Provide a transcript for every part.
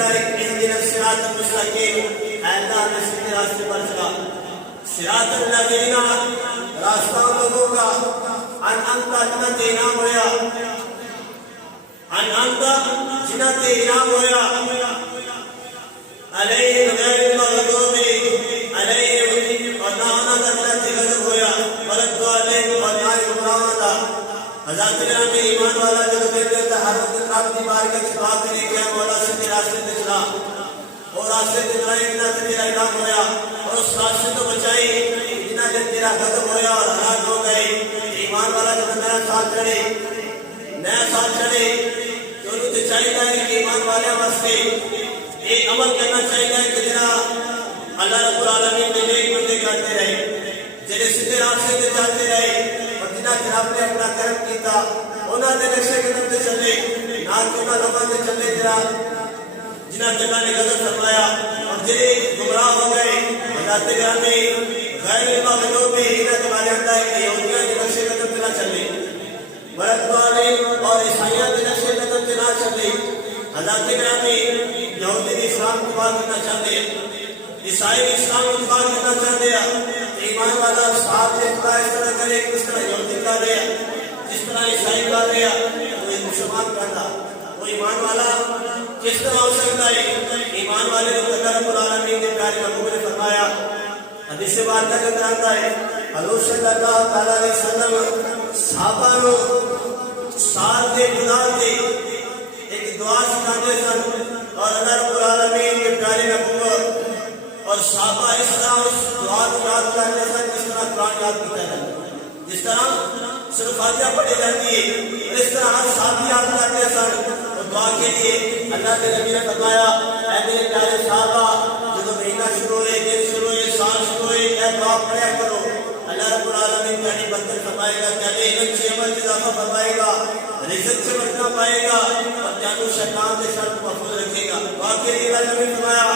ہدایت اهدنا الصراط المستقیم، اے اللہ ہمیں سیدھے راستے پر چلا۔ صراط الذین، راستہ لوگوں کا، انعمت جنہ تے انعام ہویا، انعمت جنہ تے انعام ہویا، علیہم غیر المغضوب علیہم، اور نہ آنا جنہ تے غضب ہویا، وَلَا اور نہ گمراہاں دا۔ حضرت گرامی ایمان والا جو دیکھ لیتا ہر وقت آپ کی بارگاہ سے دعا کرے کہ مولا سیدھے راستے پہ چلا، اور راستے پہ چلائی بنا تو تیرا انعام ہویا، اور اس راستے تو بچائی بنا جب تیرا غضب ہویا اور ہلاک ہو گئے۔ ایمان والا جب میرا ساتھ چڑھے، نیا ساتھ چڑھے، تو انہوں نے چاہیے گا کہ ایمان والے واسطے ایک عمل کرنا چاہیے گا کہ جنا اللہ رب العالمین کے نیک بندے کرتے رہے، جنہیں سیدھے راستے پہ چلتے رہے، اور جنہ جناب نے اپنا کرم کیتا انہوں نے نقشے قدم سے چلے، نہ کہ انہوں لوگوں نے چلے جنہ اللہ نے غضب فرمایا، اور جنہیں گمراہ ہو گئے۔ حضرت گرامی غیر المغضوب علیہم تمہارے اندر ہے کہ یہودیاں کے نقشے قدم پہ نہ چلے، اور عیسائیاں کے نقشے قدم پہ نہ چلے۔ حضرت گرامی یہودی اسلام کی بات کرنا چاہتے ہیں، عیسائی اسلام کی بات کرنا چاہتے ہیں، ایمان والا صاحب سے خدا اس طرح کرے کس طرح یہودی کر رہے ہیں، جس طرح عیسائی کر رہے ہیں، وہ مسلمان کرتا، وہ ایمان والا کس طرح ہو سکتا ہے؟ ایمان والے کو اللہ رب العالمین نے پیارے محبوب نے فرمایا، حدیث بات کا اندر آتا ہے، حضور صلی اللہ تعالیٰ علیہ وسلم صحابہ کو سال کے گناہ کے ایک دعا سکھاتے سن، اور اللہ رب العالمین کے پیارے محبوب اور صحابہ اس طرح اس دعا کو یاد کرتے سن جس طرح قرآن یاد کرتا ہے، جس طرح صرف فاتحہ پڑھی جاتی ہے، اس طرح ہر صحابی یاد کرتے سن۔ اور دعا کے لیے اللہ کے نبی نے فرمایا، اے میرے پیارے صحابہ، جب مہینہ شروع ہوئے، دن شروع ہوئے، سال شروع ہوئے، اے دعا پڑھا کرو، اللہ رب العالمین تعالی برکت فرمائے گا، تعالی علم سے عمل میں اضافہ فرمائے گا، رزق سے برکت پائے گا، اور تعالی شیطان سے شر کو محفوظ رکھے گا۔ دعا کے لیے اللہ نے فرمایا،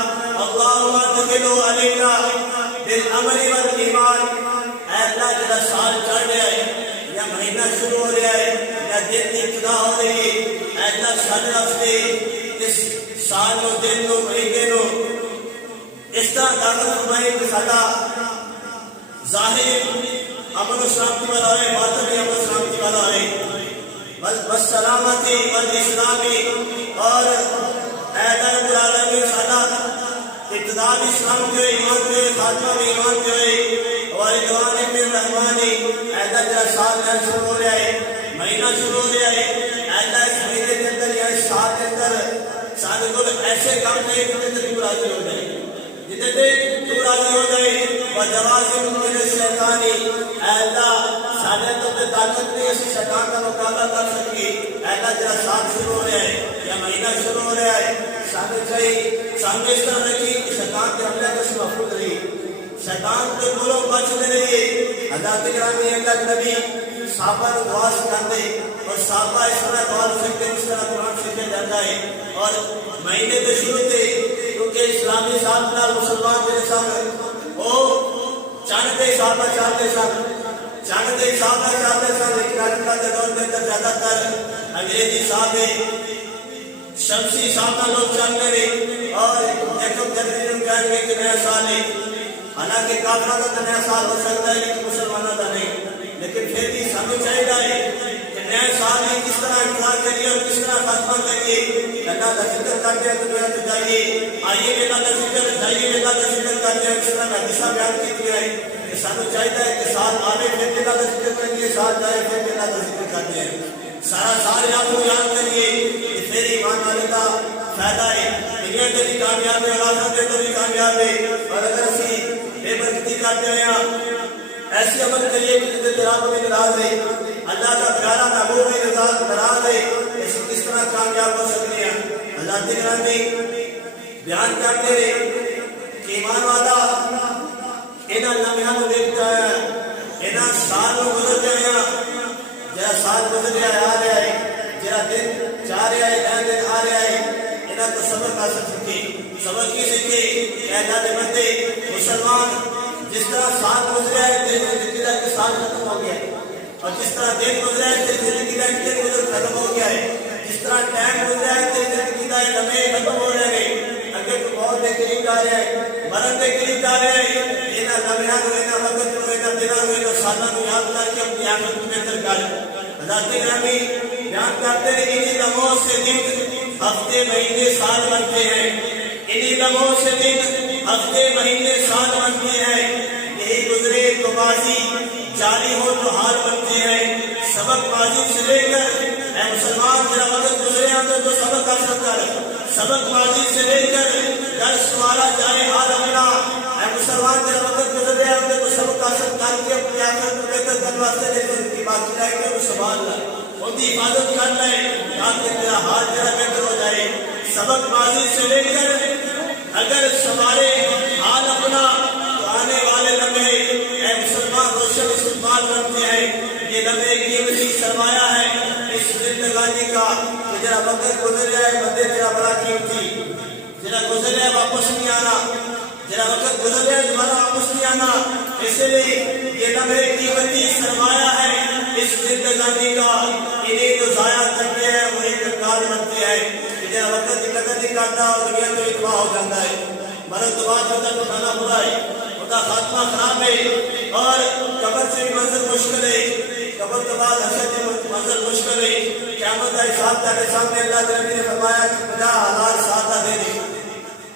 اللہم ادخلوا علینا بالعمل والایمان، اے اللہ جڑا سال چڑھ رہا ہے یا مہینہ شروع ہو رہا ہے یا دن کی ابتدا ہو رہی ہے، اے اللہ سارے راستے اس سال نو، دن نو، مہینے نو اس طرح داخل فرمائے کہ سارا ظاہر امن و سلامتی والا ہے، باطن بھی امن و سلامتی والا ہے، بس سلامتی والاسلامی، اور اے اللہ رب العالمین سارا ابتدا بھی اسلام کے ایمان کے خاتمہ بھی ایمان کے اور رضوان ابن الرحمانی، اے اللہ جڑا سال ہے شروع ہو رہا ہے، مہینہ شروع ہو رہا ہے، اے اللہ اس مہینے کے اندر یا اس سال کے اندر سارے کو ایسے کام کرے کہ جتنے تو راضی ہو جائے، جتنے تو راضی ہو جائے، اور جوازم من الشیطانی، اے اللہ سارے تو طاقت نہیں اس شیطان کا مقابلہ کر سکی، اے اللہ جڑا سال شروع ہو رہا ہے یا مہینہ شروع ہو رہا ہے، سامنے چاہیے سامنے اس طرح رکھی کہ شیطان کے حملے کو سے محفوظ رہی، شیطان کے بولوں بچنے رہیے۔ حضرت گرامی اللہ کے نبی صحابہ کو دعا سکھاتے، اور صحابہ اس طرح دعا سکھتے جس طرح قرآن سیکھا جاتا ہے، اور مہینے تو شروع تھے کیونکہ اسلامی سال نال مسلمان میرے ساتھ وہ چاندے صحابہ چاہتے سن، چاندے صحابہ چاہتے سن، لیکن آج کل کے دور میں زیادہ تر انگریزی صحابے شمسی صحابہ لوگ چاہتے رہے، اور ایک جنوری کہیں گے کہ نیا سال ہے، حالانکہ کافروں کا تو نیا سال ہو سکتا ہے لیکن مسلمانوں کا نہیں، لیکن پھر بھی ہمیں چاہیے کہ نئے سال میں کس طرح انتظار کریے اور کس طرح خاتمہ کریے۔ اللہ کا ذکر کرتے ہیں تو جائیے، آئیے اللہ کا ذکر، جائیے اللہ کا ذکر کرتے ہیں، اس طرح میں حدیثہ بیان کی ہے کہ سانو چاہیے کہ سال آنے پھر اللہ کا ذکر کریے، سال جائے پھر اللہ کا ذکر کرتے ہیں، سارا سال آپ کو یاد کریے کہ پھر ایمان والے کا فائدہ ہے، دنیا کے بھی کامیاب ہے اور آخرت کے بھی کامیاب ہے۔ اور اگر اسی بے برکتی کرتے ہیں ایسی عمل کریے کہ جس طرح میں ناراض ہے، اللہ کا پیارا محبوب ہے ناراض ہے، اس کو کس طرح کامیاب ہو سکتے ہیں؟ اللہ تعالیٰ بیان کرتے رہے کہ ایمان والا انہاں لمحوں کو دیکھتا ہے، انہاں سال گزر گئے ہیں، جہاں سال گزر گیا آ رہا ہے، جہاں دن جا رہا ہے، نیا دن آ رہا ہے، انہاں تو سبق حاصل سیکھے، سبق کی سیکھے کہ اللہ کے بندے مسلمان جس طرح سال گزرا ہے تیری زندگی کا ایک سال ختم ہو گیا ہے، اور جس طرح دن گزرا ہے تیری زندگی کا ایک دن ختم ہو گیا ہے، جس طرح ٹائم گزرا ہے تیری زندگی کا ایک لمحے ختم ہو رہے ہیں، کرنے کے لیے جا رہے ہیں انہاں لمحیاں نوں انہاں وقت نوں انہاں دناں نوں انہاں سالاں نوں یاد کر کے اپنی آخرت کو بہتر کر حضرت گرامی بیان کرتے ہیں انہی لمحوں سے دن ہفتے مہینے سال بنتے ہیں انہی لمحوں سے دن ہفتے مہینے سال بنتے ہیں یہی گزرے تو ماضی جاری ہو تو حال بنتے ہیں سبق ماضی سے لے کر اے مسلمان جرا وقت گزرے اندر تو سبق حاصل کر سبق ماضی سے لے کر درس تمہارا جائے حال اپنا اے مسلمان جرا وقت گزرے اندر تو سبق حاصل کر کے اپنی آخرت کو بہتر کرنے واسطے جن کی بات جائے گی وہ سنبھال لائے ان کی حفاظت کر لے تاکہ تیرا حال جرا بہتر ہو جائے سبق ماضی سے لے کر اگر سنبھالے حال اپنا تو آنے والے لمحے اے مسلمان روشن استقبال بنتے ہیں یہ لمحے قیمتی سرمایہ ہے اس زندگانی کا کہ جرا وقت گزر جائے بندے تیرا بڑا قیمتی جرا گزر جائے واپس نہیں آنا جرا وقت گزر جائے دوبارہ واپس نہیں آنا اس لیے یہ لمحے قیمتی سرمایہ ہے اس زندگانی کا انہیں جو ضائع کرتے ہیں وہ ایک کار بنتے ہیں کہ جرا وقت کی قدر نہیں کرتا اور دنیا تو اتباہ ہو جاتا ہے مرد تو بات ہوتا تو کھانا برا ہے ہوتا خاتمہ خراب ہے اور قبر سے بھی منظر مشکل ہے قبر کے بعد حشر کے منظر مشکل ہے قیامت کا حساب تیرے سامنے اللہ تعالی نے فرمایا کہ 50,000 سال کا دے دے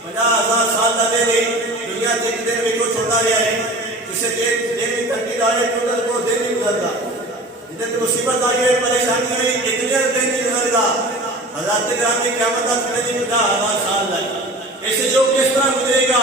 50,000 سال کا دے دے دنیا سے ایک دن میں کوئی چھوٹا گیا ہے جسے دن میں تنقید آئے تو وہ دن نہیں گزرتا جتنے کی مصیبت آئی ہے پریشانی ہوئی اتنے دن نہیں گزرتا حضرت گرامی کی قیامت کا 50,000 سال لگے ایسے جو کس طرح گزرے گا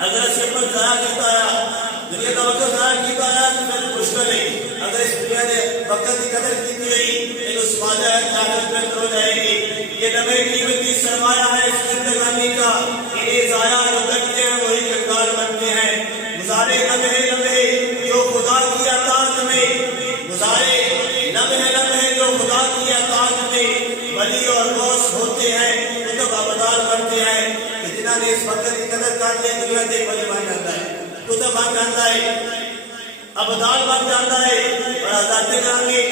اگر اس پر ضائع کرتا ہے دنیا کا وقت ضائع کیتا ہے تو پھر مشکل ہے اگر اس دنیا نے وقت کی قدر کی گئی تو سماجہ ہے جاگت بہتر ہو جائے گی یہ لمحے قیمتی سرمایہ ہے اس زندگانی کا انہیں ضائع جو کرتے ہیں وہی کنگال بنتے ہیں گزارے لمحے لمحے جو خدا کی اطاعت میں گزارے لمحے لمحے جو خدا کی اطاعت میں ولی اور غوث ہوتے ہیں کتب ابدال بنتے ہیں کہ جنہوں نے اس وقت کی قدر کر لی دنیا سے ولی بن جاتا ہے کتب بن جاتا ہے ابدال بن جاتا ہے اور حضرت گرامی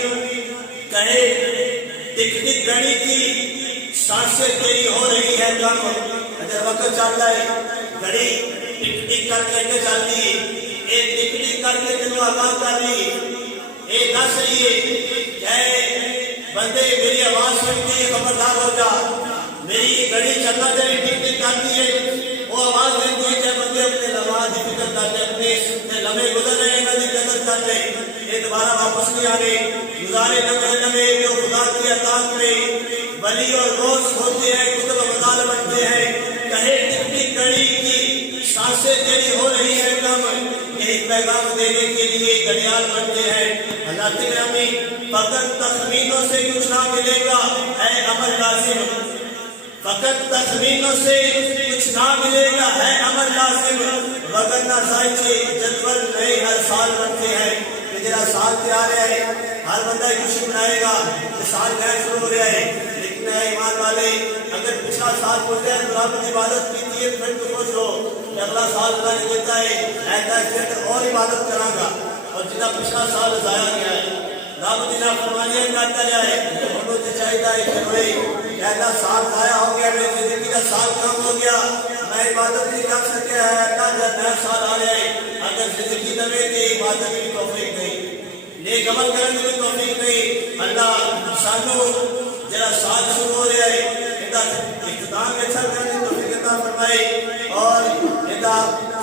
کہے ٹک ٹک گھڑی کی سانسیں تیری ہو رہی ہے کم اگر وقت چلتا ہے گھڑی ٹک ٹک کر کے چلتی ہے ایک ٹک ٹک کر کے تینوں آگاہ کر لی ایک دس رہی ہے کہ بندے میری آواز سنتی ہے خبردار ہو جا میری گھڑی چلنا چاہیے ٹک ٹک کرتی ہے وہ آواز دیتی ہے کہ بندے اپنے نماز کی فکر کرتے اپنے لمحے گزر رہے ہیں انہوں کی قدر کرتے یہ دوبارہ واپس نہیں آنے گزارے لمحے لمحے جو خدا کی اطاعت میں ولی اور غوث ہوتے ہیں کتب ابدال بنتے ہیں کہے ٹک ٹک گھڑی کی سانسیں تیری ہو رہی ہے کم یہی پیغام دینے کے لیے گھڑیال بنتے ہیں حضرت گرامی فقط تخمینوں سے کچھ نہ ملے گا اے عمل لازم فقط تخمینوں سے کچھ نہ ملے گا ہے عمل لازم وگرنہ سائنسی جدول نئے ہر سال بنتے ہیں کہ جرا سال تیار ہے ہر بندہ خوشی منائے گا کہ سال نیا شروع ہو رہا ہے لیکن اے ایمان والے اگر پچھلا سال پہنچ جائے تو رب کی عبادت کی ہے پھر تو سوچ لو کہ اگلا سال اللہ نے دیتا ہے ایسا پھر اور عبادت کروں گا اور جتنا پچھلا سال ضائع گیا ہے رب جنا فرمانیاں کرتا جائے انہوں سے چاہیے کہ ہوئے ایسا سال ضائع ہو گیا میری زندگی کا سال کم ہو گیا میں عبادت نہیں کر سکیا ہے ایسا نیا سال آ جائے اگر زندگی نوے تھی عبادت کی توفیق نہیں نیک عمل کرنے کی توفیق نہیں اللہ سانو جرا سال شروع ہو رہا ہے اختتام میں اچھا کرنے کی توفیق عطا فرمائے اور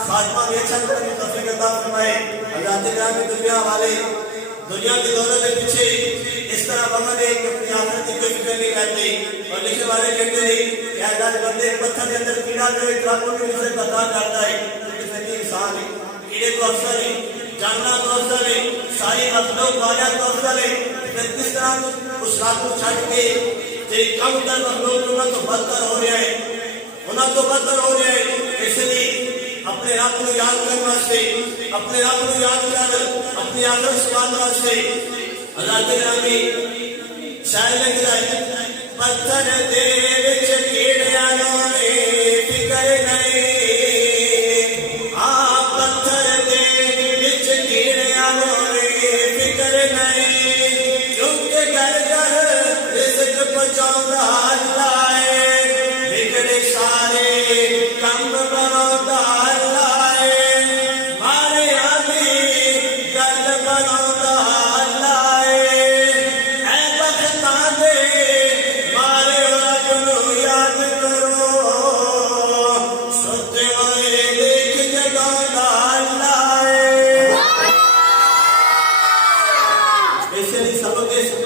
خاتمہ میں اچھا کرنے کی توفیق عطا فرمائے حضرات گرامی دنیا والے دنیا کی دولت کے پیچھے اس طرح بغل ہے کہ اپنی آخرت کی کوئی فکر نہیں کرتے اور لکھنے والے کہتے ہیں کہ اللہ بندے پتھر کے اندر کیڑا جو اطلاقوں کی وجہ سے قطع کرتا ہے کیونکہ سنی انسان ہے کیڑے تو افسر ہے جاننا تو افسر ہے ساری مخلوق والا تو افسر ہے پھر کس طرح اس رات کو چھٹ کے جو کم تر مخلوق انہوں تو بدتر ہو رہا ہے انہوں تو بدتر ہو رہا ہے اس لیے اپنے رب کو یاد کرنے واسطے اپنے رب کو یاد کر اپنی آخرت سنبھالنے واسطے حضرت گرامی شاعر لکھتا ہے پتھر دے وچ کیڑیاں نے فکر نہیں پتھر دے وچ کیڑیاں نے فکر نہیں کیونکہ گھر گھر رزق پہنچاؤندا اللہ ہے بگڑے سارے کم بناؤندا اللہ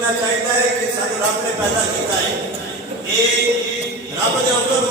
ਦੇਣਾ ਚਾਹੀਦਾ ਹੈ ਕਿ ਸਾਨੂੰ ਰੱਬ ਨੇ ਪੈਦਾ ਕੀਤਾ ਹੈ। ਇਹ ਰੱਬ ਦੇ ਹੁਕਮ